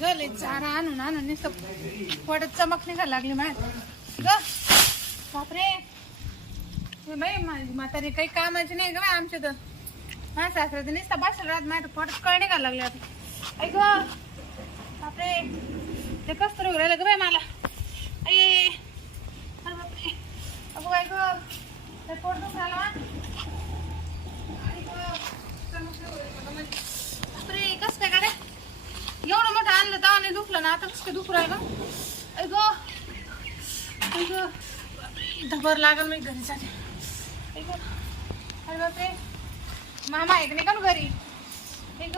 गले चारा आणून आणून नुसतं पोटात चमक निघायला लागली माझ्या ग बापरे. बाई माझी म्हातारी काही कामाची नाही ग बाई आमच्या तर. माझ्या सासऱ्याचं नुसतं बसलं राहत माझ्या पोटात कळ निघायला लागले आता. ऐक बापरे ते कसं तरी राहिलं ग बाई मला. अरे बापरे अगो बाई ग ते पोट दुखायला बापरे. कसं काय का एवढं मोठं आणलं तर आणि दुखलं ना आता कसं काय दुखू राहिलं. ऐक धबर लागल मी घरी जाते. अरे बापरे मामा आहे का नाही का घरी. ऐक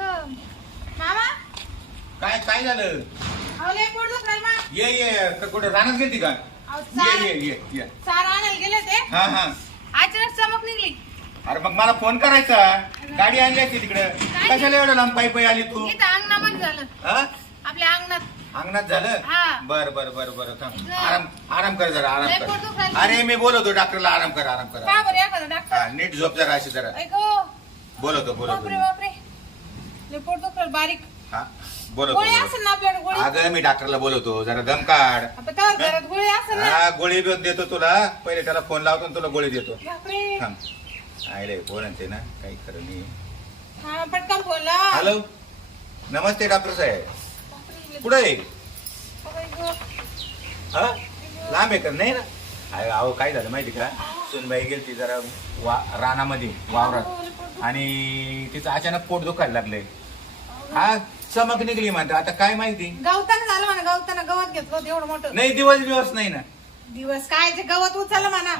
मामा काय काय झालं. अहो लय पोट दुखू राहिलं मा. ये कुठे राहणार गेली का. ये चारा आणायला गेले ते. हा हा अचानक चमक निघली. अरे मग मला फोन करायचा. गाडी आणली असती तिकडे. कशाला एवढं लांब पायी पायी आली तू. इथं अंगणामध्ये झालं. हा आपल्या अंगणात. अंगणात झालं. हा. बर बर बर बर थांब. आराम कर जरा लय आराम पोट कर. दुखायलं. अरे मी बोलवतो डॉक्टरला. आराम कर आराम कर. का बरं एखादा डॉक्टर. हा, नीट झोप जरा अशी जरा. ऐको बोलवतो बापरे बापरे लय पोट दुखलं बारीक. हा गोळी बोलवतो. असेल ना आपल्याकडे गोळी. अगं मी डॉक्टरला बोलवतो जरा दम काढ. आता तेव्हा घरात गोळी असेल ना. हा गोळी बी देतो तुला. पहिले त्याला फोन लावतो आणि तुला गोळी देतो. बापरे थांब. आयले फोनचे ना काही खरं नाही. हा पटकन फोन लाव. हॅलो नमस्ते डॉक्टर साहेब. बापरे, कुठं आहे. बापरे गं. हा लांब आहे का नाही ना. अहो काय झालं माहिती का. सुनबाई गेली ती जरा रानामध्ये वावरात आणि तिचं अचानक पोट दुखायला लागलंय. हा चमक निघली म्हणतात. आता काय माहिती. गवतानं झालं म्हणा. गवतानं गवत घेतलं होतं एवढं मोठं. नाही दिवस नाही ना. दिवस काय ते गवत उचललं म्हणा.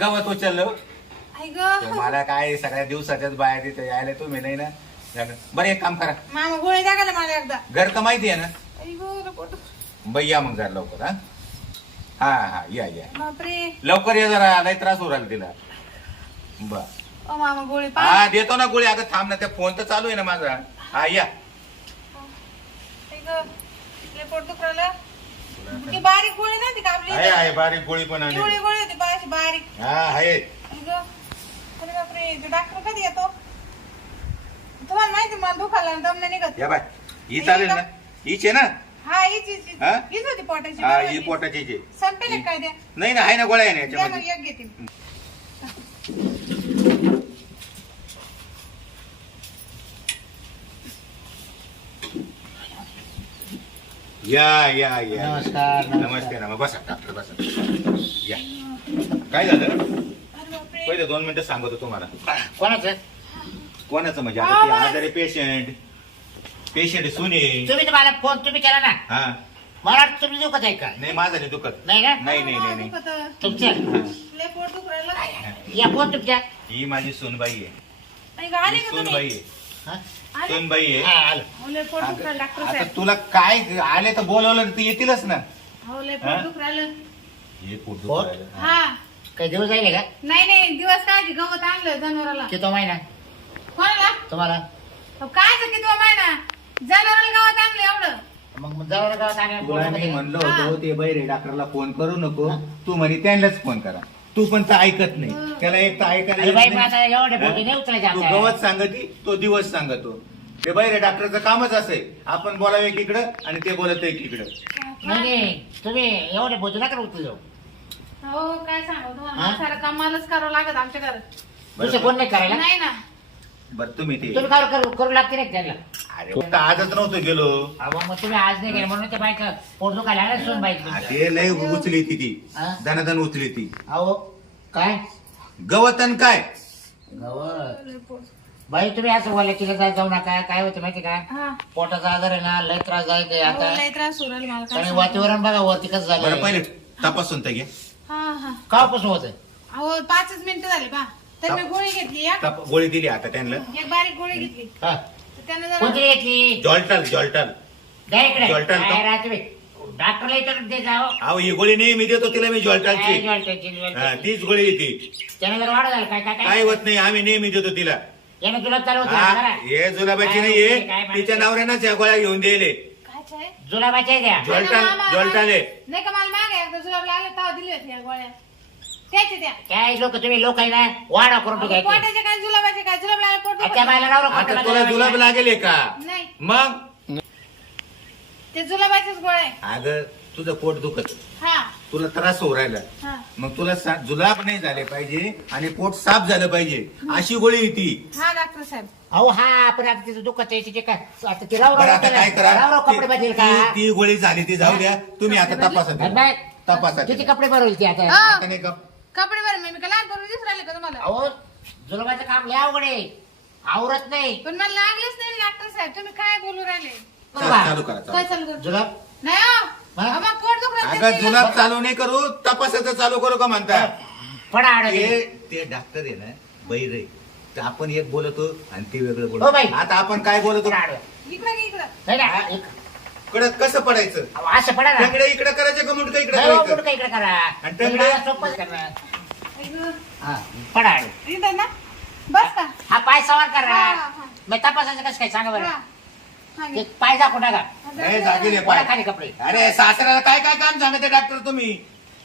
गवत उचललं. आई तर ग मला काय सगळ्या दिवसाच्याच बाहेर तिथे यायला तुम्ही नाही ना. बरं एक काम करा. मामा गोळी द्या मला एकदा. घर का माहिती आहे ना. आई ग पोट. बाई या मग जरा लवकर. हा हा या बापरे लवकर ये जरा. लय त्रास होऊ राहिला तिला. बर ओ मामा गोळी पा. हा देतो ना गोळी. अगं थांब ना. त्या फोन तर चालू आहे ना माझा. हा या. आई ग लय पोट दुखलं. ती बारीक गोळी नव्हती का आपली. आहे बारीक गोळी पण आहे. एवढी गोळी होती बारीक बारीक. हा आहे. आई ग अरे बापरे तो डॉक्टर कधी येतो. तुम्हाला माहिती मला दुखायला दम नाही निघत. या बाय ही चालेल ना. हीच आहे ना. हा हीच हा? हीच होती पोटाची. हा ही पोटाची आहे. संपेल काय द्या. नाही ना आहे ना गोळ्या आहे ना द्या मग याच्यामध्ये. एक घेते मी. या नमस्कार नमस्ते नमस्ते. बसा डॉक्टर बसा. या काय झालं. अरे बापरे पहिले 2 मिनिटं सांगतो तुम्हाला. कोणाचं. कोणाचं म्हणजे आता ते आजारी पेशंट सुने. तुम्ही तर मला फोन तुम्ही केला ना. हा मला वाटतं तुम्ही दुखत आहे का. नाही माझं नाही दुखत. नाही का. नाही दुखतं. तुमचं लय पोट दुखलं. या फोन तुमच्या. ही माझी सोनबाई आहे. आई ग आले ही का सोनबाई तुम्ही. आहे. हा? आले सोनबाई आहे. हा, आलं. हो लय पोट दुखलं डॉक्टर आता साहेब. तुला काय आले तर बोलवलं तर येतीलच ना. हो लय हा? पोट दुखलं. हे पोट पोट? दुखायला. हा काही दिवस जाईल का. नाही दिवस काय ते गवत आणलं जनावराला. किती महिना कोणाला तुम्हाला. काय किती महिना जनावराला गवत आणलं एवढं. मग जवळ गावात आले तुला मी म्हणलं होतं ते बैरे डॉक्टरला फोन करू नको. हा? तू म्हणे त्यांनाच फोन करा. तू पण तर ऐकत नाही. त्याला एक तर ऐकायला अरे येत बाई नाही. आता एवढे बोटी नाही उचलायचे तू आपल्याला. गवत सांगती तो दिवस सांगतो. ते बैरे डॉक्टरचं कामच असेल. आपण बोलावं एकीकडं आणि ते बोलत एकीकडं. नाही तुम्ही एवढे बोटी नका उचलू. हो काय सांगू तुम्हाला हा? सारं कमालच करावं लागत आमच्या घरात. दुसरं कोण नाही करायला. नाही ना बरं तुम्ही ते तुम्ही काय करू लागते नाही त्यांना. अरे मग आजच नव्हतं गेलो. अहो मग तुम्ही आज नाही गेले म्हणून ते बाईक पोट दुखायला आलं सोन बाईक. ते लय उचली ती हा? धनाधन उचली ती. अहो काय गवतन काय. गवत. लय पोट. बाई तुम्ही असं बोलायची जाऊ नका. काय होतं माहिती का. हा पोटाचा आजार आहे ना लय त्रास जायचे हो, आता. लय त्रास होऊ राहिला मला काय आणि सांगू. वातावरण बघा वरती कसं बरं झालं. पहिले तपासून तर घे. हा कापासून होत. अहो 5च मिनिटं झाले पा. तर मी गोळी घेतली एक गोळी दिली आता त्यांना. एक बारीक गोळी घेतली तर त्यानं जरा कोणती घेतली. जॉल्टल द्या इकडे. जॉल्टन का? काय राहते बे. डॉक्टरला इथं दे जाओ. अहो ही गोळी नेहमी देतो तिला मी काय जॉल्टलची. जॉल्टनची, हा, जॉल्टनची. तीच गोळी येते. त्यानं जर वाढ झालं काय काय काय काय होत नाही. आम्ही नेहमी देतो तिला. यानं जुलाब चालू हा, होता. हे जुलाबाची काय नाहीये. काय माहिती? तिच्या नवऱ्यानंच या गोळ्या घेऊन दिले. काय आहे जुलाबाच्या द्या. जॉल्टाले. नाही का मला मागे एकदा जुलाब लागले तेव्हा दिली होती या गोळ्या त्याचे त्या. काय लोक तुम्ही लोक आहे ना वाढा करून अहो, घ्यायचे. पोटाचे काय जुलाबाचे काय जुलाब लागले पोट त्या दुखत. बायला नवरा आता तुला जुलाब लागेल का. नाही मग ते जुलाबाचीच गोळ्या आहे. अगं तुझं पोट दुखत, हा तुला त्रास होऊ राहिला, हा मग तुला जुलाब नाही झाले पाहिजे आणि पोट साफ झालं पाहिजे अशी गोळी आहे ती. हा डॉक्टर साहेब. अहो हा पण आता तिचं दुःख तिचे काय आता ते राव बरं आता काय करा, राव कपडे बदलेल का ती गोळी झाली ती जाऊ द्या, तुम्ही आता तपासा आणि बाय, तपासा किती कपडे भरवले ती आता हा. आता नाही का? कपडे बरं मी काय लहानपणी दिसून राहिले का तुम्हाला? अहो जुलबाचं काम लय अवघड आहे, आवरत नाही. पण मला लागलेच नाही डॉक्टर साहेब, तुम्ही काय बोलू राहिले? चालू करा काय चालू. चालू कर? जुलाब नाही हो. हा? आम्हा पोट दुखलं अगं जुलाब चालू नाही करू, तपासाचं चालू करू का म्हणता? पडा आड ते डॉक्टर आहे ना बैर आहे, तर आपण एक बोलतो आणि ते वेगळं हो बाई. बोलतो. आता आपण काय बोलतो? इकडे घे, इकडं. नाही ना एक- कडक कसं पडायचं? अहो, असं पडा ना इकडे इकडे करायचं का मुंडकं इकडे नाही हो, करायचं? मुंडकं इकडे करा आणि टंगडे? इकडे सोपं करणार. इकडं. हा, पडा आड. इथं ना बस का? हा पाय सवार करा हा, हा. मग तपासायचं कसं काय सांगा बरं हा. हा, घे. ते पाय दाखवू नका नाही दागिने पडा पाय. खाली कपडे. अरे सासऱ्याला काय काय काम सांगते डॉक्टर तुम्ही?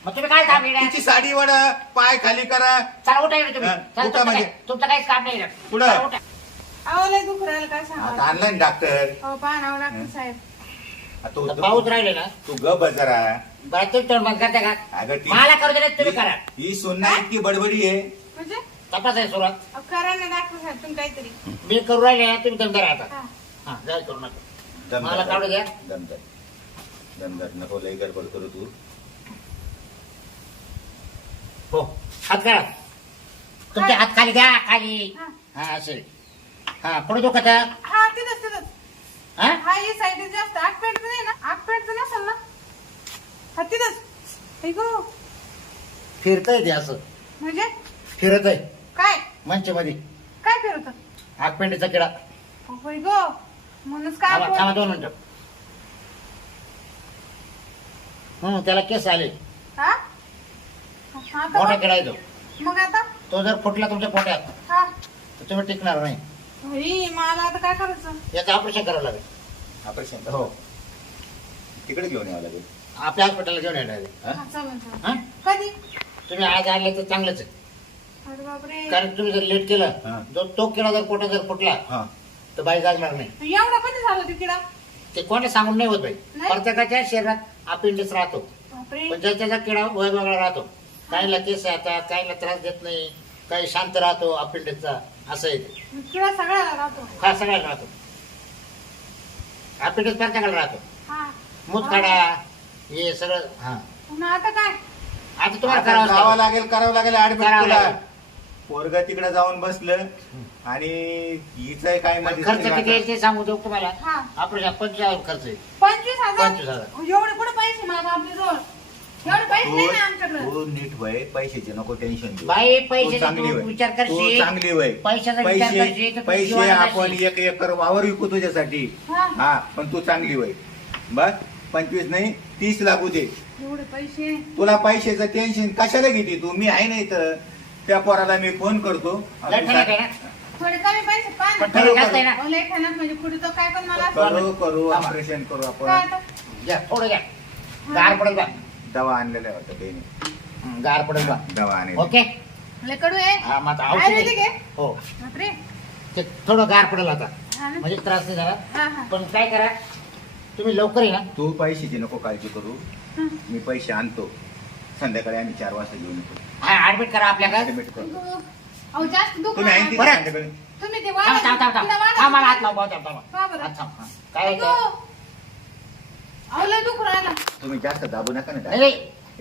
मग तुम्ही काय काम नाही तिची साडी वडा, पाय खाली करा. चला उठा इकडे तुम्ही हा, चला, उठा तुमचं म्हणजे? तुमचं काहीच काम नाही इकडे. पुढं. चला, उठा. अहो लय दुख राहिलं काय आता सांगा? आणलं ना डॉक्टर. हो पहा ना हो, डॉक्टर साहेब. तर पाऊस राहिले ना तू ग बजरा. बरं तुम्ही तोंड बंद करता का अगं ती मला करू दे तुम्ही करा ही सोना इतकी बडबडी आहे. म्हणजे तपास आहे सुरुवात अहो, करा ना डॉक्टर साहेब तुम्ही काहीतरी. मी करू राहिले ना तुम्ही दमदार आता हा. हा जाय करू नका दमदार. मला काढू द्या. दमदार दमदार नको लई गडबड करू तू. हो हात करा तुमचे हात खाली द्या खाली हा. हा असेल हा पुढे दुखत हा तिथंच तिथंच. हा हा ही साईड जास्त आग पेटचं नाही ना? आग पेटचं नसेल ना? हा तिथंच. ऐकू फिरतय ते असं म्हणजे फिरत आहे काय मंचमध्ये काय फिरवतं? आगपेंडीचा किडा होय गो म्हणूनच काय थांबा थांबा आपण- 2 मिनिटं त्याला केस आले हा? हा मोठा का? किडा येतो मग आता तो जर फुटला तुमच्या पोट्यात हा तर तुम्ही टिकणार नाही होई, मला आता काय करायचं? याचं ऑपरेशन करावं लागेल ऑपरेशन हो तिकडे घेऊन यावं लागेल. आपल्या हॉस्पिटलला घेऊन येणार आहे. हा? हा, चालेल, चालेल. हा? कधी? तुम्ही आज आणले तर चांगलंच आहे अरे बापरे. कारण तुम्ही जर लेट हा. केलं तो किडा जर पोटात जर फुटला हा. तर बाई जागणार नाही एवढा कधी झाला ते किडा? ते कोणी सांगून नाही होत बाई नाही? प्रत्येकाच्या शरीरात अपेंडिक्स राहतो बापरे. पण ज्याचा किडा वेगवेगळा राहतो काहीला केस येतात काहीला त्रास देत नाही काही शांत राहतो अपेंडिक्सचा असं आहे ते. मग किडा सगळ्याला राहतो. हा सगळ्याला राहतो अपेंडिक्स प्रत्येकाला राहतो हा. मूत काढा हे सगळं हा मग आता काय? आता तुम्हाला आता करावं जावं लागेल. करावं लागेल ऍडमिट करावं तुला. लागेल. पोरगा तिकडे जाऊन बसलं आणि हिच काय मध्ये खर्च किती आहे ते सांगू देऊ तुम्हाला हा. ऑपरेशन 25,000 खर्च आहे 25,000? 25,000. एवढे कुठे पैसे मामा आपल्याजवळ? एवढे पैसे नाही ना आमच्याकडे. तू नीट वय पैशाचे नको टेन्शन घेऊ. बाई तू पैसे चांगली तू वय. विचार तू करशील चांगली वय. पैशाचा विचार करशील तर तू पैसे जीवाला आपण जाशील. 1 एकर वावर विकू तुझ्यासाठी. हा. हा पण तू चांगली वय बस 25 नाही 30 लागू दे. एवढे पैसे. तुला पैशाचं टेन्शन कशाला घेते तू? मी आहे नाही तर त्या पोराला मी फोन करतो. लय ठणक आहे ना? थोडे कमी पैसे पहा पण ना. ठणक जास्त आहे ना अहो, लय खाणार म्हणजे पुढे तो काय पण मला असं- करू ऑपरेशन करू आपण. काय आता? घ्या थोडं घ्या गार पडेल बा दवा आणलेला होता त्याने. गार पडेल बा दवा आणली. ओके लय कडू आहे. हा मग आता आयुर्वेदिक औषध आहे? हो बापरे. ते थोडं गार पडेल आता हा ना? म्हणजे त्रास नाही झाला हा, हा. पण काय करा तुम्ही लवकर ये ना तू पैशाची नको काळजी करू. हा. मी पैसे आणतो संध्याकाळी आम्ही 4 वाजता घेऊन येतो. हा ऍडमिट करा आपल्याकडे Admit करतो. अहो, जास्त दुख तुम्ही आणखी बरं. संध्याकाळी तुम्ही ते थांब वाढा- थांब थांब तिला वाढा. थांब मला हात लाव भाऊ थांब का बरं? हात थांब हा. काय ऐकू. होतं? अहो, लय दुख राहिला. तुम्ही जास्त दाबू नका ना. अरे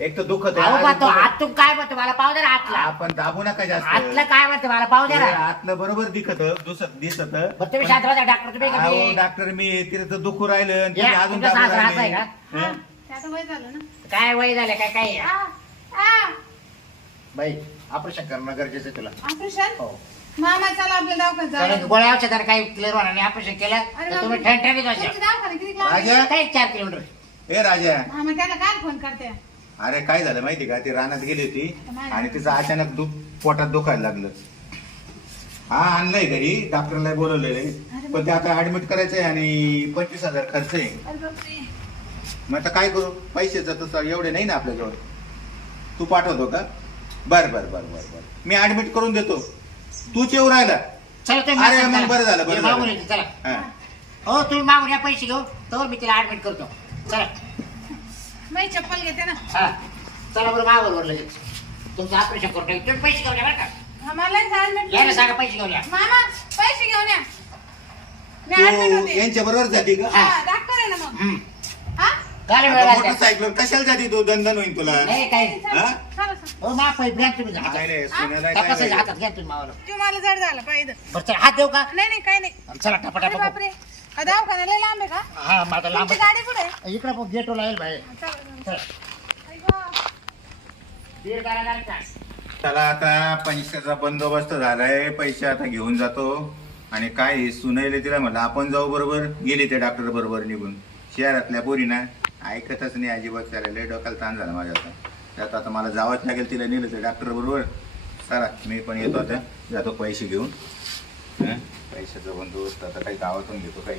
एक तर दुखत अहो बा, तो आहे. हात काय म्हणतो मला पाहू दे ना हातला आपण दाबू नका जास्त. हातलं काय म्हणतो मला पाहू दे हे ना आतलं बरोबर दिसत बरं तुम्ही शांत राहा डॉक्टर तुम्ही अहो कधी डॉक्टर मी तिथे तर दुखू राहिलं आणि तुम्ही या, अजून तुमचा दाबू सासरा असा आहे राहिले. का? हा, हं? त्याचं वय झालं ना. काय वय झालं काय काय आ, आ, बाई ऑपरेशन करणं गरजेचं आहे तुला ऑपरेशन? हो मामा चला आपल्या दवाखान्यात कारण जाऊया. गोळ्या औषधार काही क्लिअर होणार नाही ऑपरेशन केलं अरे तर तुम्ही बापरे. ठणठणीत तुमची व्हायचं दवाखाना किती लांब आहे? राजा काही 4 किलोमीटर हे राजा मामा त्याला काय फोन करते? अरे काय झालं माहिती का ती रानात गेली होती आणि तिचं अचानक पोटात दुखायला लागलं. हा आणलंय घरी डॉक्टरला बोलवलेलं आहे पण ते आता ऍडमिट करायचंय आणि 25,000 खर्च आहे. अरे बापरे. मग आता काय करू पैशाचं तसं एवढे नाही ना आपल्याजवळ. तू पाठवतो का? बर मी ऍडमिट करून देतो. तूच येऊ राहिला. चला तुम्ही अरे मागून मग चला. बरं झालं, बरं हे झालं. मागून येते, चला हा. हो तुम्ही मागून या पैसे घेऊ तर मी तिला ऍडमिट करतो चला माझी चप्पल घेते ना. हा चला बरं मागवलं लगेच तुमचं ऑपरेशन करून टाकू. तुम्ही पैसे घेऊन या बरं का. आम्हाला यायला ऍडमिट सांगा पैसे घेऊन या. मामा पैसे घेऊन या. मी ऍडमिट तू होते. यांच्या बरोबर जाते का हा डॉक्टर आहे ना मग. हम्म. हा काय वेळ आता लागला? मोटरसायकल कशाला जाते तू दंदन होईल तुला नाही काय हा? चला, चला. हो मा पैसे घ्या तुम्ही काय रे, सोन्याला काय तपासायच्या रे? हातात घ्या तुम्ही मावाला. तू मला जड झाला पाहिजे. बरं चला हात देऊ का? नाही नाही काही नाही. आणि चला अरे टपाटा बापरे हा दवाखाना लय लांब आहे का? हा माझा लांब तुमची गाडी कुठे आहे? इकडे गेटला येईल बाहेर. चला, चला. चला. आई गं. दीड गाड्या लागतात. चला आता पैशाचा बंदोबस्त झालाय. पैसे आता घेऊन जातो आणि काय सुनायले तिला म्हटलं आपण जाऊ बरोबर. गेली त्या डॉक्टर बरोबर निघून. शहरातल्या पोरी ना ऐकतच नाही अजिबात. त्याला लय डोक्याला ताण झाला माझ्या आता. त्यात आता मला जावंच लागेल. तिला नेलं त्या डॉक्टर बरोबर. चला मी पण येतो आता. जातो पैसे घेऊन. पैशाचा बंदोबस्त आता काही गावातून घेतो काही.